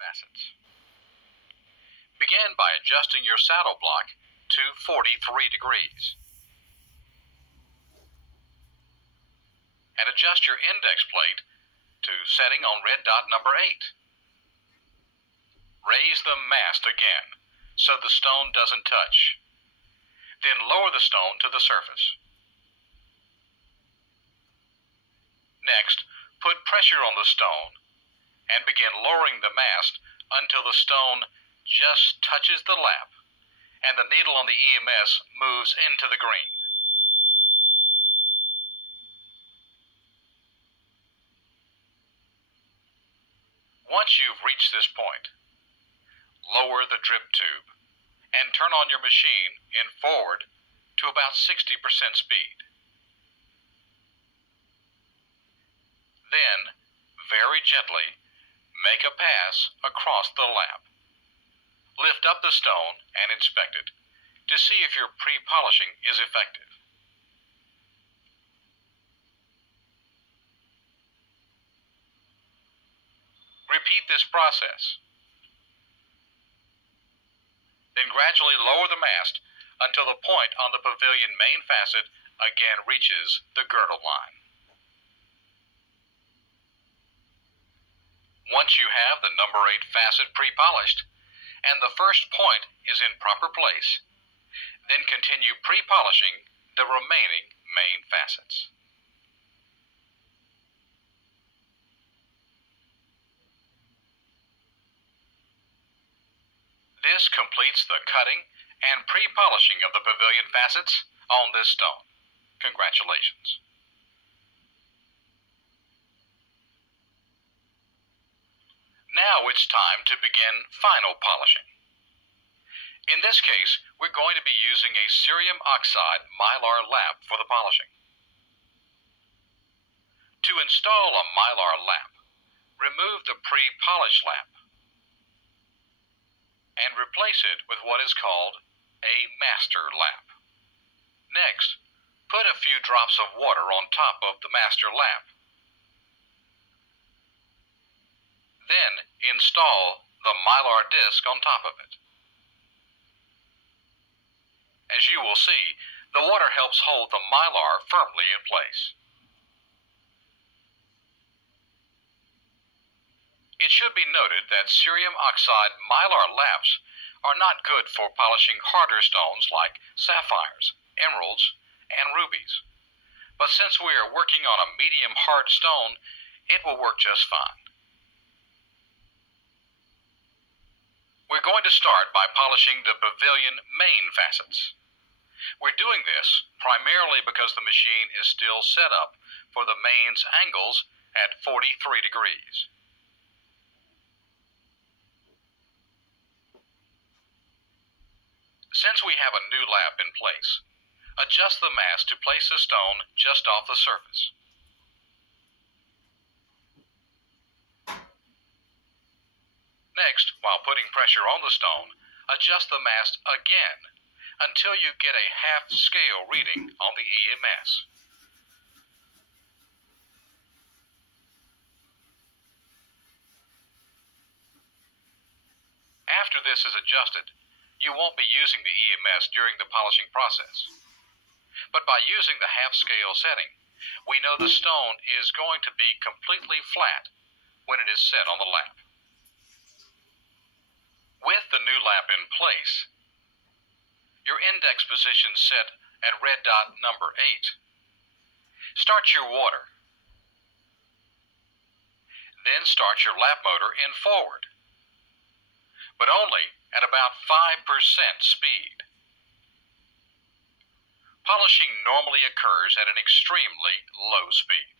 facets. Begin by adjusting your saddle block to 43 degrees. And adjust your index plate to setting on red dot number 8. Raise the mast again so the stone doesn't touch. Then lower the stone to the surface. Next, put pressure on the stone and begin lowering the mast until the stone just touches the lap and the needle on the EMS moves into the green. Once you've reached this point, lower the drip tube and turn on your machine in forward to about 60% speed. Then, very gently, make a pass across the lap. Lift up the stone and inspect it to see if your pre-polishing is effective. Repeat this process. Then gradually lower the mast until the point on the pavilion main facet again reaches the girdle line. Once you have the number 8 facet pre-polished and the first point is in proper place, then continue pre-polishing the remaining main facets. This completes the cutting and pre-polishing of the pavilion facets on this stone. Congratulations. Now it's time to begin final polishing. In this case, we're going to be using a cerium oxide mylar lap for the polishing. To install a mylar lap, remove the pre-polished lap and replace it with what is called a master lap. Next, put a few drops of water on top of the master lap. Then install the mylar disc on top of it. As you will see, the water helps hold the mylar firmly in place. It should be noted that cerium oxide mylar laps are not good for polishing harder stones like sapphires, emeralds, and rubies. But since we are working on a medium hard stone, it will work just fine. We're going to start by polishing the pavilion main facets. We're doing this primarily because the machine is still set up for the main's angles at 43 degrees. Since we have a new lap in place, adjust the mast to place the stone just off the surface. Next, while putting pressure on the stone, adjust the mast again until you get a half-scale reading on the EMS. After this is adjusted, you won't be using the EMS during the polishing process. But by using the half-scale setting, we know the stone is going to be completely flat when it is set on the lap. With the new lap in place, your index position set at red dot number 8, start your water. Then start your lap motor in forward, but only at about 5% speed. Polishing normally occurs at an extremely low speed.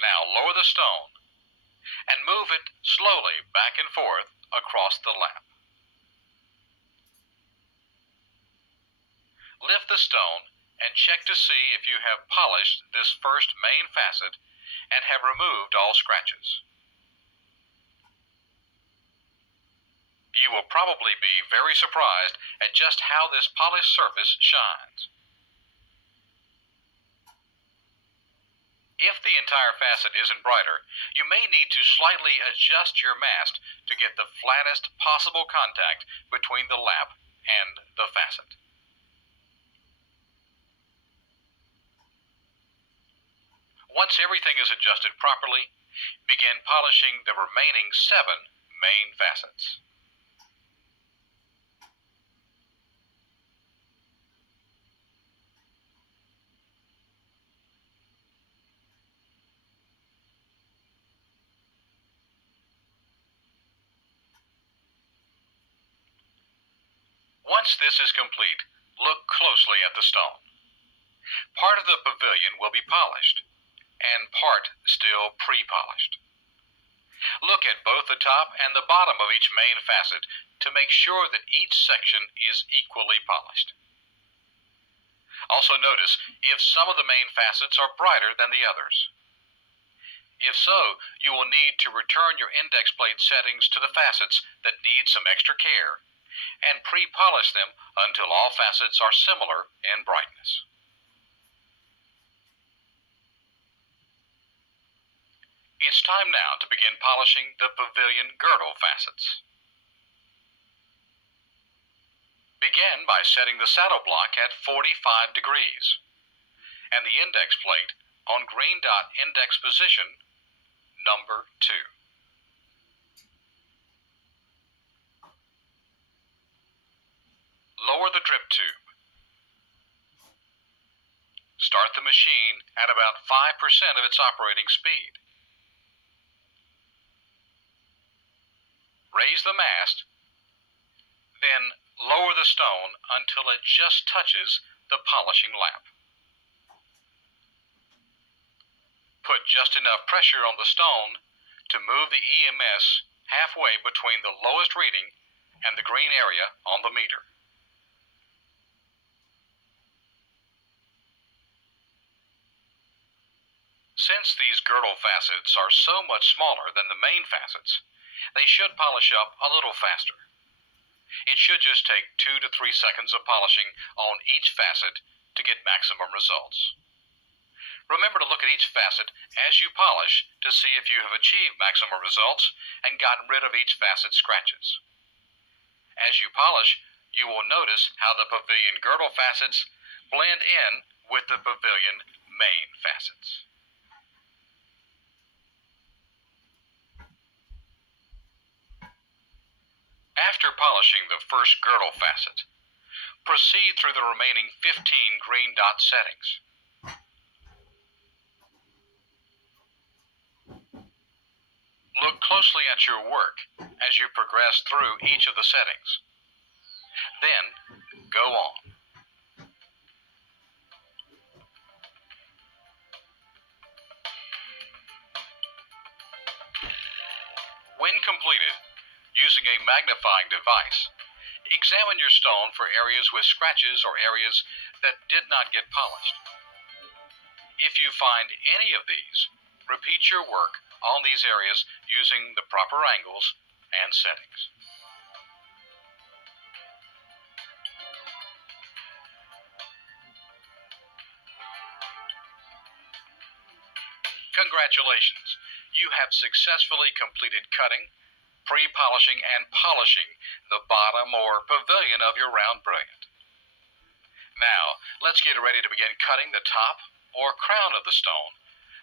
Now lower the stone and move it slowly back and forth across the lap. Lift the stone and check to see if you have polished this first main facet and have removed all scratches. You will probably be very surprised at just how this polished surface shines. If the entire facet isn't brighter, you may need to slightly adjust your mast to get the flattest possible contact between the lap and the facet. Once everything is adjusted properly, begin polishing the remaining 7 main facets. Once this is complete, look closely at the stone. Part of the pavilion will be polished, and part still pre-polished. Look at both the top and the bottom of each main facet to make sure that each section is equally polished. Also notice if some of the main facets are brighter than the others. If so, you will need to return your index plate settings to the facets that need some extra care and pre-polish them until all facets are similar in brightness. It's time now to begin polishing the pavilion girdle facets. Begin by setting the saddle block at 45 degrees and the index plate on green dot index position number 2. Lower the drip tube. Start the machine at about 5% of its operating speed. Raise the mast, then lower the stone until it just touches the polishing lap. Put just enough pressure on the stone to move the EMS halfway between the lowest reading and the green area on the meter. Since these girdle facets are so much smaller than the main facets, they should polish up a little faster. It should just take 2 to 3 seconds of polishing on each facet to get maximum results. Remember to look at each facet as you polish to see if you have achieved maximum results and gotten rid of each facet's scratches. As you polish, you will notice how the pavilion girdle facets blend in with the pavilion main facets. After polishing the first girdle facet, proceed through the remaining 15 green dot settings. Look closely at your work as you progress through each of the settings. Then, go on. When completed, using a magnifying device, examine your stone for areas with scratches or areas that did not get polished. If you find any of these, repeat your work on these areas using the proper angles and settings. Congratulations! You have successfully completed cutting, pre-polishing, and polishing the bottom or pavilion of your round brilliant. Now, let's get ready to begin cutting the top or crown of the stone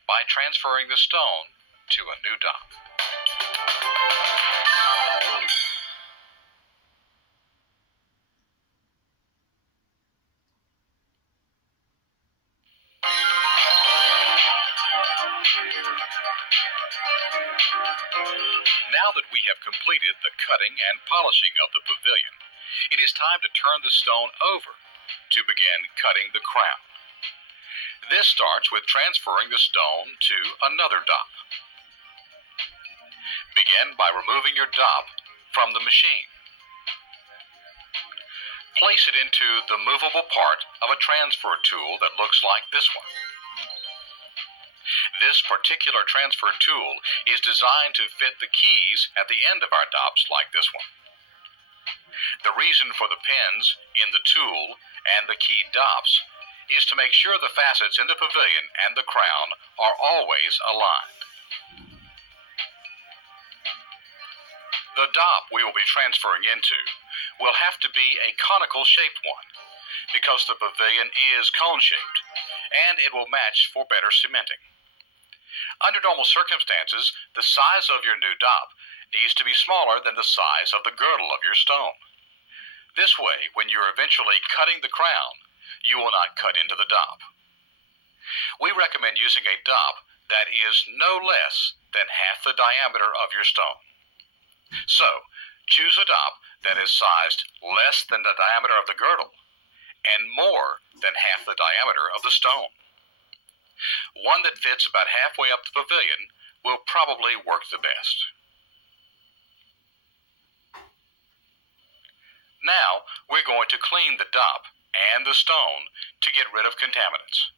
by transferring the stone to a new dop. Now that we have completed the cutting and polishing of the pavilion, it is time to turn the stone over to begin cutting the crown. This starts with transferring the stone to another dop. Begin by removing your dop from the machine. Place it into the movable part of a transfer tool that looks like this one. This particular transfer tool is designed to fit the keys at the end of our dops like this one. The reason for the pins in the tool and the key dops is to make sure the facets in the pavilion and the crown are always aligned. The dop we will be transferring into will have to be a conical shaped one because the pavilion is cone shaped and it will match for better cementing. Under normal circumstances, the size of your new dop needs to be smaller than the size of the girdle of your stone. This way, when you're eventually cutting the crown, you will not cut into the dop. We recommend using a dop that is no less than half the diameter of your stone. So, choose a dop that is sized less than the diameter of the girdle and more than half the diameter of the stone. One that fits about halfway up the pavilion will probably work the best. Now, we're going to clean the dop and the stone to get rid of contaminants.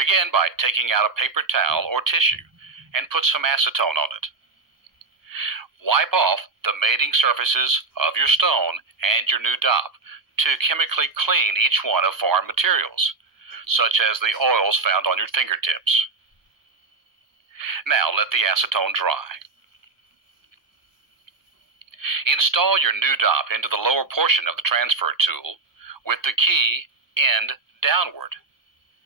Begin by taking out a paper towel or tissue and put some acetone on it. Wipe off the mating surfaces of your stone and your new dop to chemically clean each one of foreign materials, such as the oils found on your fingertips. Now let the acetone dry. Install your new dop into the lower portion of the transfer tool with the key end downward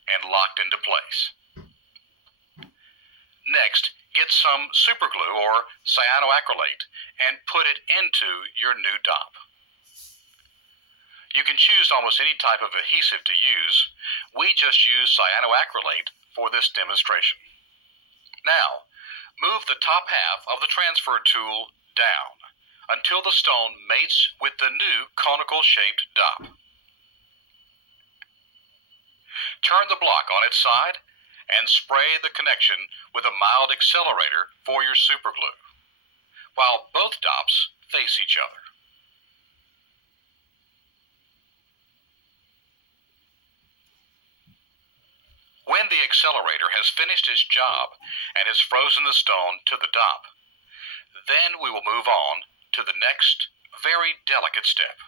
and locked into place. Next, get some superglue or cyanoacrylate and put it into your new dop. You can choose almost any type of adhesive to use. We just use cyanoacrylate for this demonstration. Now, move the top half of the transfer tool down until the stone mates with the new conical-shaped dop. Turn the block on its side and spray the connection with a mild accelerator for your superglue, while both dops face each other. When the accelerator has finished its job and has frozen the stone to the dop, then we will move on to the next very delicate step.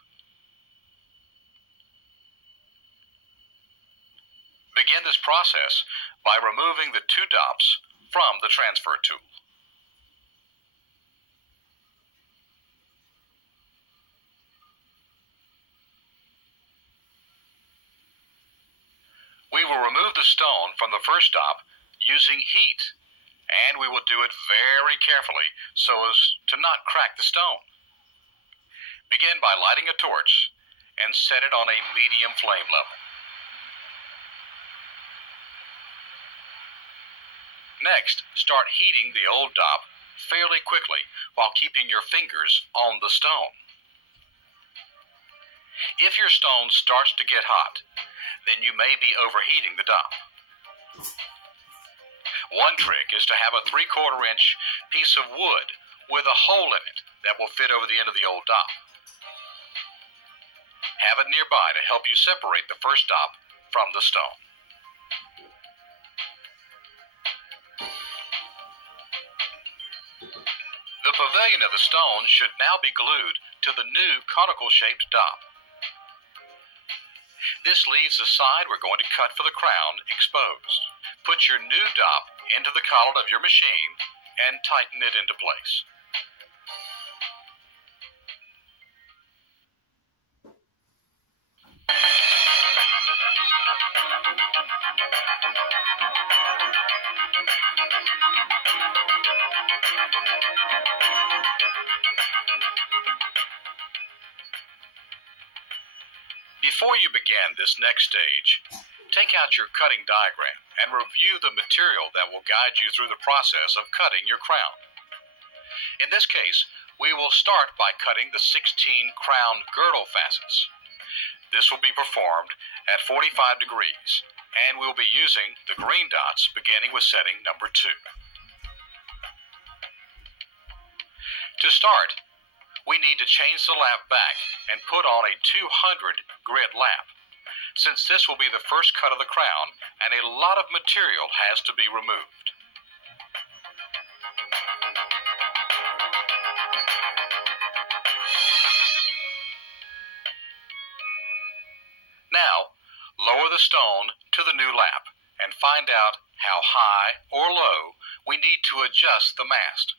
Begin this process by removing the two dops from the transfer tool. We will remove the stone from the first dop using heat, and we will do it very carefully so as to not crack the stone. Begin by lighting a torch and set it on a medium flame level. Next, start heating the old dop fairly quickly while keeping your fingers on the stone. If your stone starts to get hot, then you may be overheating the dop. One trick is to have a 3/4 inch piece of wood with a hole in it that will fit over the end of the old dop. Have it nearby to help you separate the first dop from the stone. The pavilion of the stone should now be glued to the new conical-shaped dop. This leaves the side we're going to cut for the crown exposed. Put your new dop into the collet of your machine and tighten it into place. Before you begin this next stage, take out your cutting diagram and review the material that will guide you through the process of cutting your crown. In this case, we will start by cutting the 16 crown girdle facets. This will be performed at 45 degrees, and we'll be using the green dots beginning with setting number 2. To start, we need to change the lap back and put on a 200 grit lap, since this will be the first cut of the crown and a lot of material has to be removed. Now, lower the stone find out how high or low we need to adjust the mast.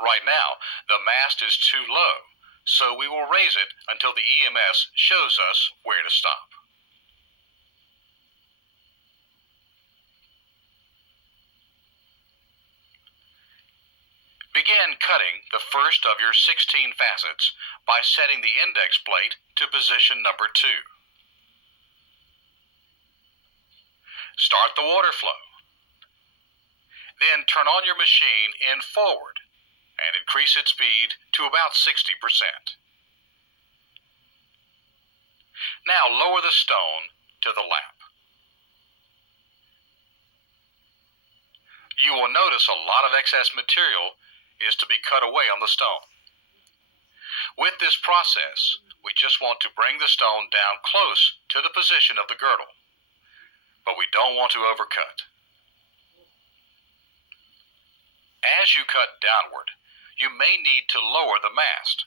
Right now, the mast is too low, so we will raise it until the EMS shows us where to stop. Begin cutting the first of your 16 facets by setting the index plate to position number 2. Start the water flow. Then turn on your machine end forward and increase its speed to about 60%. Now lower the stone to the lap. You will notice a lot of excess material is to be cut away on the stone. With this process, we just want to bring the stone down close to the position of the girdle, but we don't want to overcut. As you cut downward, you may need to lower the mast,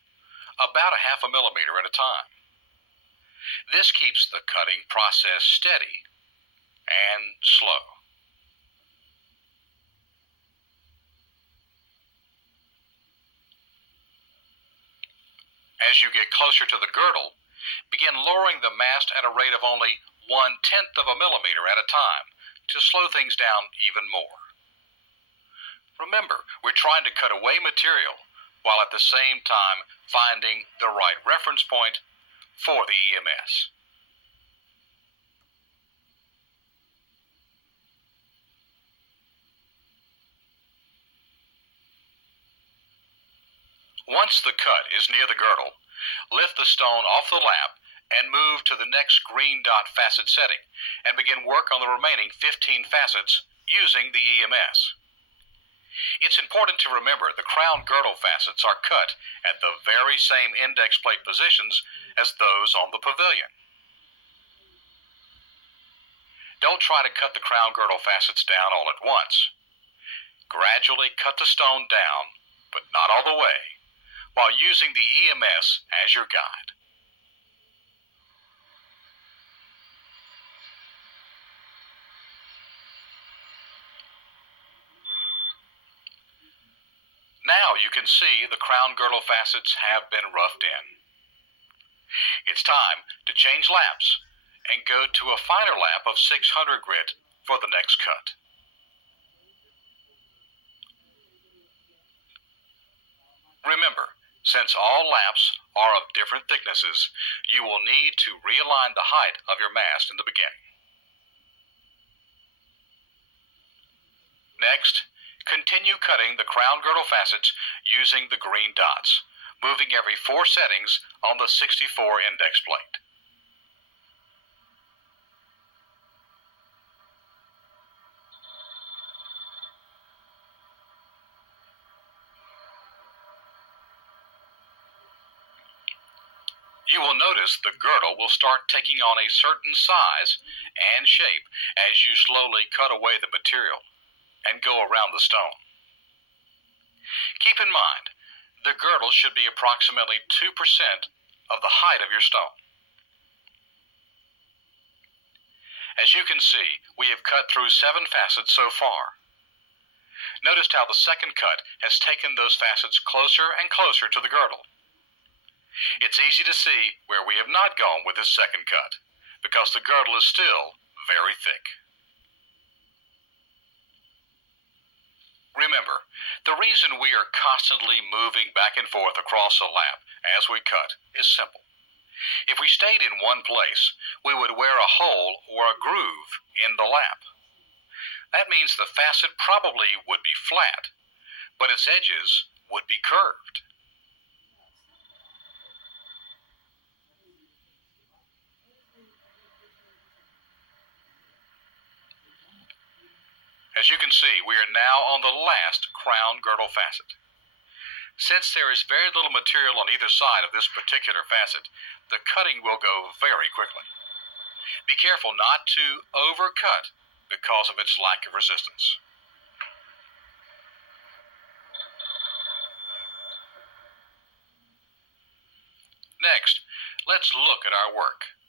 about 0.5 millimeter at a time. This keeps the cutting process steady and slow. As you get closer to the girdle, begin lowering the mast at a rate of only 1/10 of a millimeter at a time to slow things down even more. Remember, we're trying to cut away material while at the same time finding the right reference point for the EMS. Once the cut is near the girdle, lift the stone off the lap and move to the next green dot facet setting and begin work on the remaining 15 facets using the EMS. It's important to remember the crown girdle facets are cut at the very same index plate positions as those on the pavilion. Don't try to cut the crown girdle facets down all at once. Gradually cut the stone down, but not all the way, while using the EMS as your guide. Now you can see the crown girdle facets have been roughed in. It's time to change laps and go to a finer lap of 600 grit for the next cut. Remember, since all laps are of different thicknesses, you will need to realign the height of your mast in the beginning. Next, continue cutting the crown girdle facets using the green dots, moving every 4 settings on the 64 index plate. You will notice the girdle will start taking on a certain size and shape as you slowly cut away the material and go around the stone. Keep in mind, the girdle should be approximately 2% of the height of your stone. As you can see, we have cut through 7 facets so far. Notice how the second cut has taken those facets closer and closer to the girdle. It's easy to see where we have not gone with this second cut, because the girdle is still very thick. Remember, the reason we are constantly moving back and forth across a lap as we cut is simple. If we stayed in one place, we would wear a hole or a groove in the lap. That means the facet probably would be flat, but its edges would be curved. As you can see, we are now on the last crown girdle facet. Since there is very little material on either side of this particular facet, the cutting will go very quickly. Be careful not to overcut because of its lack of resistance. Next, let's look at our work.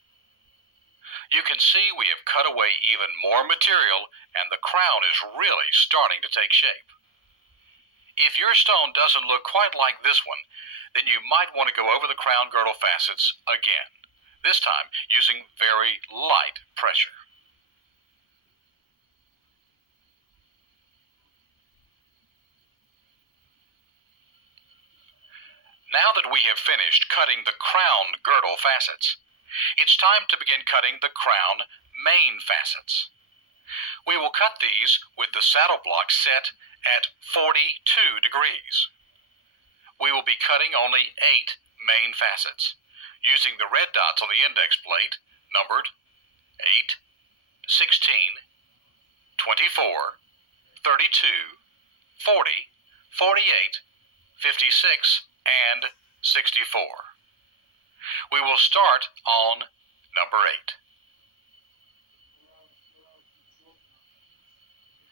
You can see we have cut away even more material and the crown is really starting to take shape. If your stone doesn't look quite like this one, then you might want to go over the crown girdle facets again, this time using very light pressure. Now that we have finished cutting the crown girdle facets, it's time to begin cutting the crown main facets. We will cut these with the saddle block set at 42 degrees. We will be cutting only 8 main facets, using the red dots on the index plate, numbered 8, 16, 24, 32, 40, 48, 56, and 64. We will start on number 8.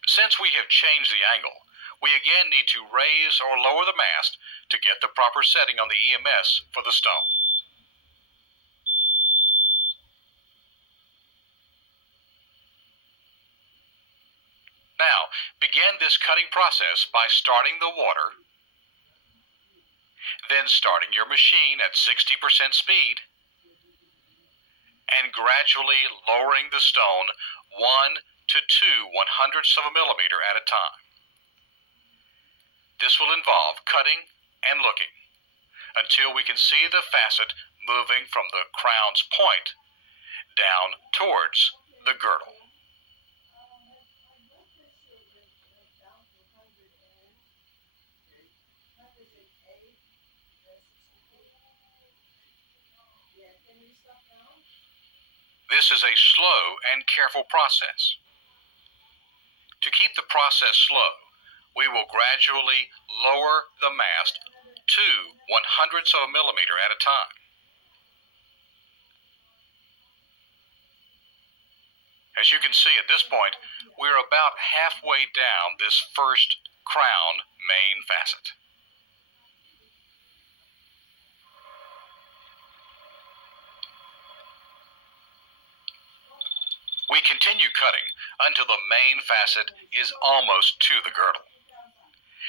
Since we have changed the angle, we again need to raise or lower the mast to get the proper setting on the EMS for the stone. Now, begin this cutting process by starting the water, then starting your machine at 60% speed, and gradually lowering the stone 1 to 2 100ths of a millimeter at a time. This will involve cutting and looking until we can see the facet moving from the crown's point down towards the girdle. This is a slow and careful process. To keep the process slow, we will gradually lower the mast 2 100ths of a millimeter at a time. As you can see at this point, we're about halfway down this first crown main facet. We continue cutting until the main facet is almost to the girdle.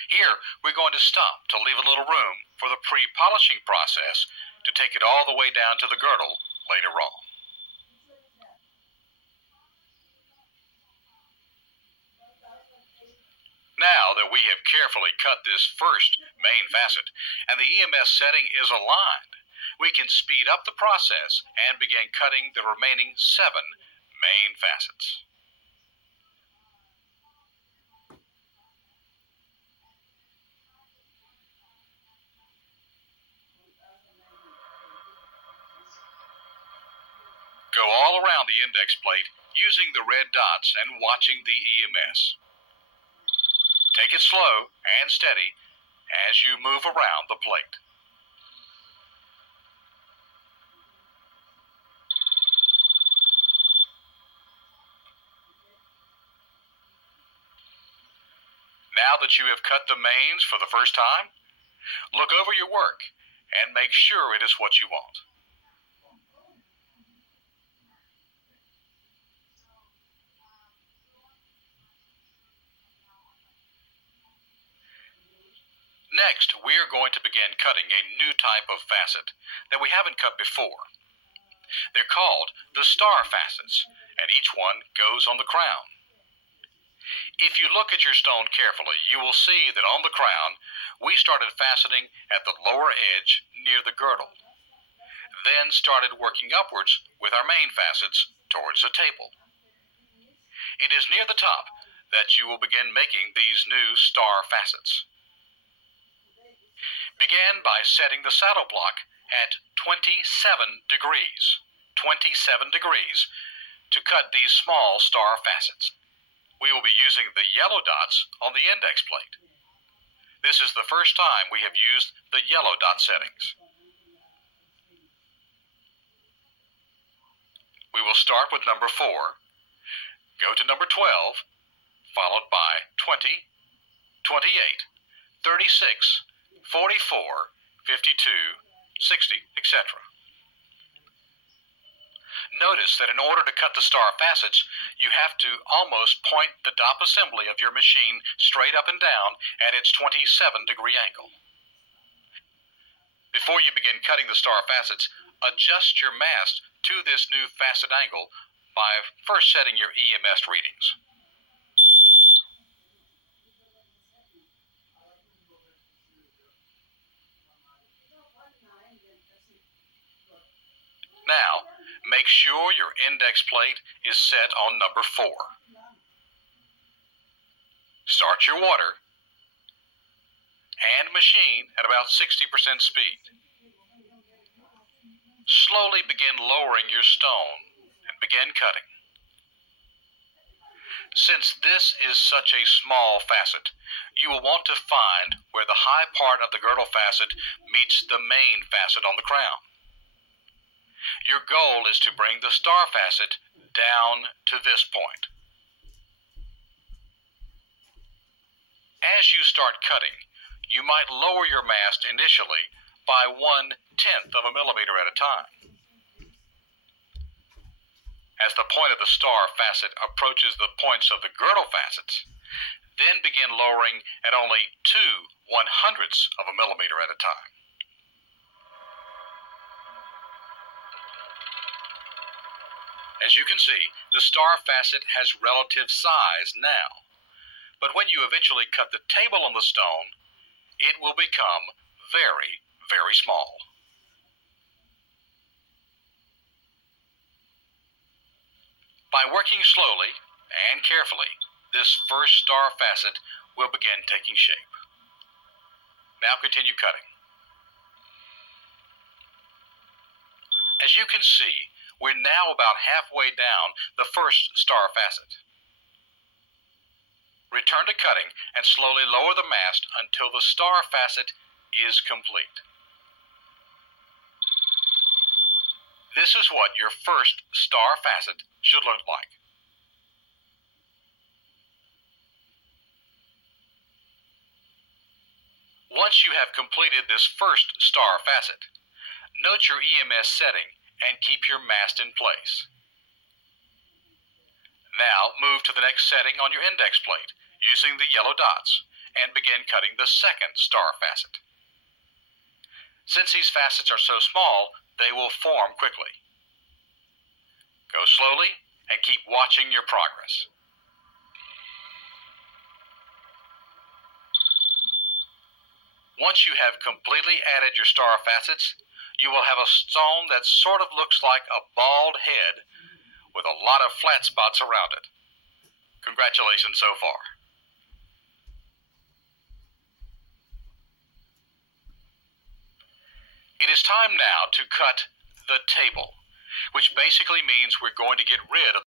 Here, we're going to stop to leave a little room for the pre-polishing process to take it all the way down to the girdle later on. Now that we have carefully cut this first main facet and the EMS setting is aligned, we can speed up the process and begin cutting the remaining 7 main facets. Go all around the index plate using the red dots and watching the EMS. Take it slow and steady as you move around the plate. Now that you have cut the mains for the first time, look over your work and make sure it is what you want. Next, we are going to begin cutting a new type of facet that we haven't cut before. They're called the star facets, and each one goes on the crown. If you look at your stone carefully, you will see that on the crown, we started faceting at the lower edge near the girdle, then started working upwards with our main facets towards the table. It is near the top that you will begin making these new star facets. Begin by setting the saddle block at 27 degrees, to cut these small star facets. We will be using the yellow dots on the index plate. This is the first time we have used the yellow dot settings. We will start with number 4, go to number 12, followed by 20, 28, 36, 44, 52, 60, etc. Notice that in order to cut the star facets, you have to almost point the top assembly of your machine straight up and down at its 27-degree angle. Before you begin cutting the star facets, adjust your mast to this new facet angle by first setting your EMS readings. Now, make sure your index plate is set on number 4. Start your water and machine at about 60% speed. Slowly begin lowering your stone and begin cutting. Since this is such a small facet, you will want to find where the high part of the girdle facet meets the main facet on the crown. Your goal is to bring the star facet down to this point. As you start cutting, you might lower your mast initially by 1/10 of a millimeter at a time. As the point of the star facet approaches the points of the girdle facets, then begin lowering at only 2/100ths of a millimeter at a time. As you can see, the star facet has relative size now, but when you eventually cut the table on the stone, it will become very, very small. By working slowly and carefully, this first star facet will begin taking shape. Now continue cutting. As you can see, we're now about halfway down the first star facet. Return to cutting and slowly lower the mast until the star facet is complete. This is what your first star facet should look like. Once you have completed this first star facet, note your EMS setting and keep your mast in place. Now move to the next setting on your index plate using the yellow dots and begin cutting the second star facet. Since these facets are so small, they will form quickly. Go slowly and keep watching your progress. Once you have completely added your star facets, you will have a stone that sort of looks like a bald head with a lot of flat spots around it. Congratulations so far. It is time now to cut the table, which basically means we're going to get rid of